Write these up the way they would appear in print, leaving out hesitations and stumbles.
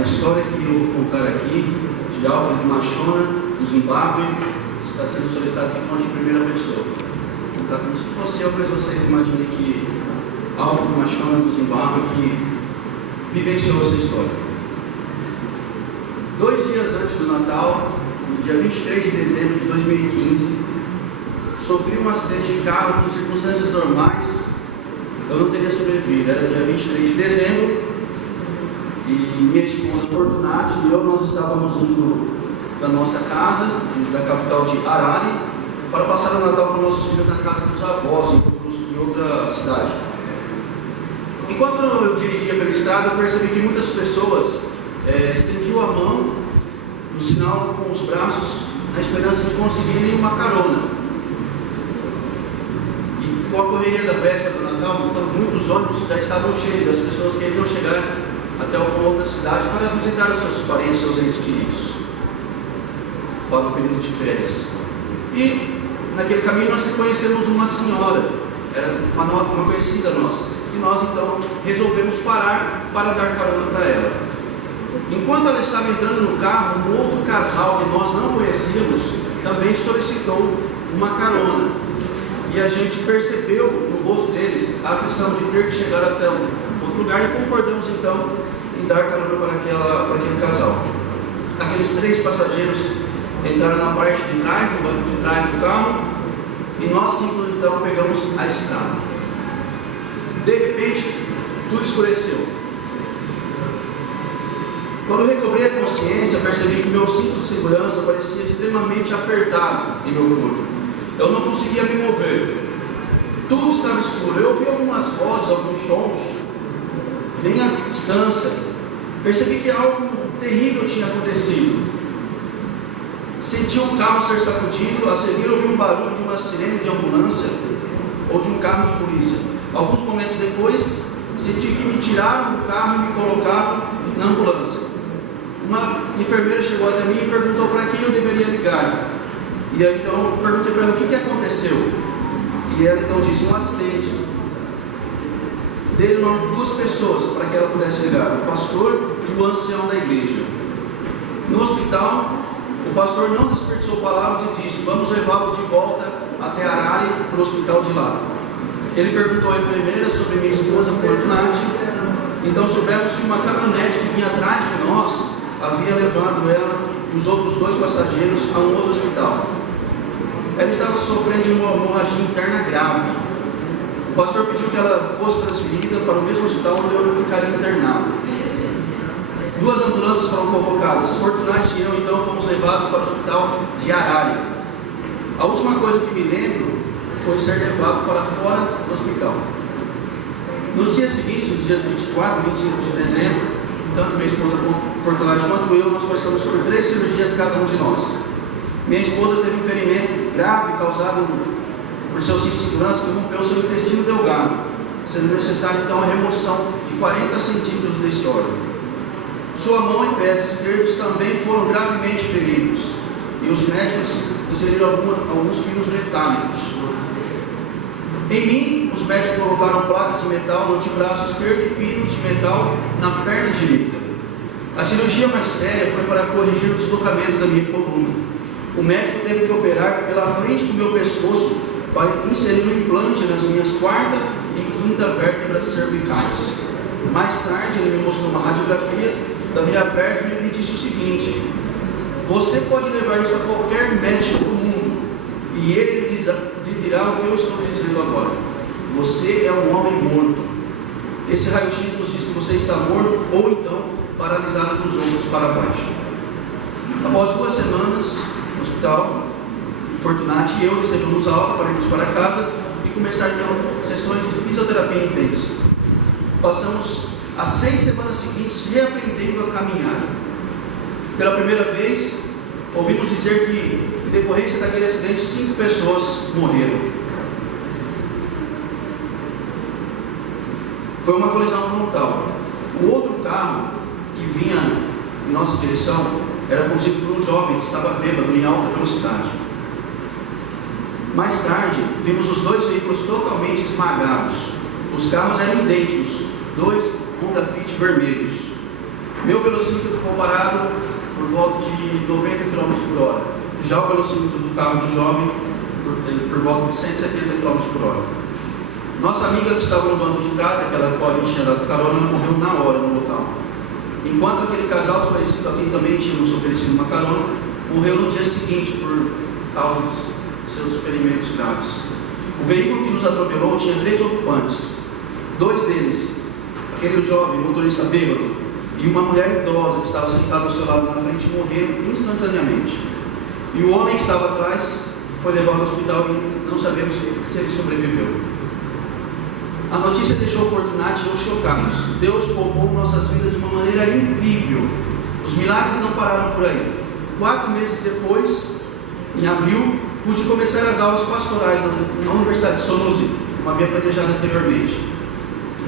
A história que eu vou contar aqui, de Alfred Machona, do Zimbábue, está sendo solicitado que conte em primeira pessoa. Vou contar como se fosse eu, mas vocês imaginem que Alfred Machona, do Zimbábue, que vivenciou essa história. 2 dias antes do Natal, no dia 23 de dezembro de 2015, sofri um acidente de carro que, em circunstâncias normais, eu não teria sobrevivido. Era dia 23 de dezembro e minha esposa Fortunati e eu, nós estávamos indo da nossa casa, da capital de Harare, para passar o Natal com nossos filhos na casa dos avós, em outra cidade. Enquanto eu dirigia pela estrada, eu percebi que muitas pessoas estendiam a mão no sinal com os braços, na esperança de conseguirem uma carona. E com a correria da véspera do Natal, então, muitos ônibus já estavam cheios, as pessoas queriam chegar até alguma outra cidade para visitar os seus parentes, seus entes queridos, para o período de férias. E naquele caminho nós reconhecemos uma senhora, era uma conhecida nossa, e nós então resolvemos parar para dar carona para ela. Enquanto ela estava entrando no carro, um outro casal que nós não conhecíamos também solicitou uma carona, e a gente percebeu no rosto deles a aflição de ter que chegar até outro lugar, e concordamos então em dar carona para aquele casal. Aqueles 3 passageiros entraram na parte de trás, no banco de trás do carro, e nós 5 então pegamos a estrada. De repente, tudo escureceu. Quando eu recobrei a consciência, percebi que meu cinto de segurança parecia extremamente apertado em meu corpo. Eu não conseguia me mover. Tudo estava escuro. Eu ouvi algumas vozes, alguns sons, bem à distância. Percebi que algo terrível tinha acontecido. Senti um carro ser sacudido, a seguir ouvi um barulho de uma sirene de ambulância ou de um carro de polícia. Alguns momentos depois, senti que me tiraram do carro e me colocaram na ambulância. Uma enfermeira chegou até mim e perguntou para quem eu deveria ligar. E aí então eu perguntei para ela o que aconteceu. E ela então disse: um acidente. Dei o nome de 2 pessoas para que ela pudesse ligar: o pastor e o ancião da igreja. No hospital, o pastor não desperdiçou palavras e disse: vamos levá-los de volta até Harare, para o hospital de lá. Ele perguntou à enfermeira sobre minha esposa Fortunati. Então soubemos que uma caminhonete que vinha atrás de nós havia levado ela e os outros 2 passageiros a um outro hospital. Ela estava sofrendo de uma hemorragia interna grave. O pastor pediu que ela fosse transferida para o mesmo hospital onde eu ficaria internado. 2 ambulâncias foram convocadas. Fortunati e eu então fomos levados para o hospital de Harare. A última coisa que me lembro foi ser levado para fora do hospital. Nos dias seguintes, nos dias 24 e 25 de dezembro, tanto minha esposa Fortunati quanto eu, nós passamos por 3 cirurgias cada um de nós. Minha esposa teve um ferimento grave causado por seu cinto de segurança que rompeu seu intestino delgado, sendo necessário então a remoção de 40 centímetros do estômago. Sua mão e pés esquerdos também foram gravemente feridos, e os médicos inseriram alguns pinos metálicos. Em mim, os médicos colocaram placas de metal no antebraço esquerdo e pinos de metal na perna direita. A cirurgia mais séria foi para corrigir o deslocamento da minha coluna. O médico teve que operar pela frente do meu pescoço para inserir um implante nas minhas 4ª e 5ª vértebras cervicais. Mais tarde, ele me mostrou uma radiografia da minha vértebra e me disse o seguinte: você pode levar isso a qualquer médico do mundo e ele lhe dirá o que eu estou dizendo agora. Você é um homem morto. Esse raio-x nos diz que você está morto ou então paralisado dos ombros para baixo. Após 2 semanas no hospital, Fortunati e eu recebemos alta para irmos para casa e começar então sessões de fisioterapia intensa. Passamos as 6 semanas seguintes reaprendendo a caminhar. Pela primeira vez, ouvimos dizer que, em decorrência daquele acidente, 5 pessoas morreram. Foi uma colisão frontal. O outro carro que vinha em nossa direção era conduzido por um jovem que estava bêbado em alta velocidade. Mais tarde, vimos os 2 veículos totalmente esmagados. Os carros eram idênticos, 2 Honda Fit vermelhos. Meu velocímetro ficou parado por volta de 90 km por hora. Já o velocímetro do carro do jovem por volta de 170 km por hora. Nossa amiga que estava no banco de trás, aquela qual a gente tinha dado carona, morreu na hora no local. Enquanto aquele casal desconhecido, a quem também tínhamos oferecido uma carona, morreu no dia seguinte por causa dos seus ferimentos graves. O veículo que nos atropelou tinha 3 ocupantes. 2 deles, aquele jovem motorista bêbado e uma mulher idosa que estava sentada ao seu lado na frente, morreram instantaneamente. E o homem que estava atrás foi levado ao hospital e não sabemos se ele sobreviveu. A notícia deixou Fortunati e eu chocados. Deus poupou nossas vidas de uma maneira incrível. Os milagres não pararam por aí. 4 meses depois, em abril, pude começar as aulas pastorais na Universidade de Soluzzi, como havia planejado anteriormente.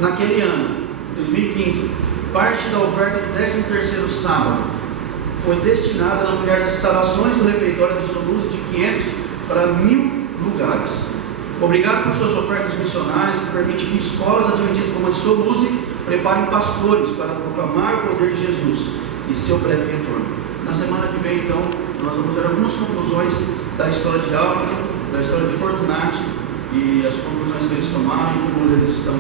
Naquele ano, 2015, parte da oferta do 13º sábado foi destinada a ampliar as instalações do refeitório de Soluzzi de 500 para 1.000 lugares. Obrigado por suas ofertas missionárias que permitem que escolas adventistas como a de Soluzzi preparem pastores para proclamar o poder de Jesus e seu breve retorno. Na semana que vem, então, nós vamos ver algumas conclusões da história de Alfred, da história de Fortunati e as conclusões que eles tomaram e como eles estão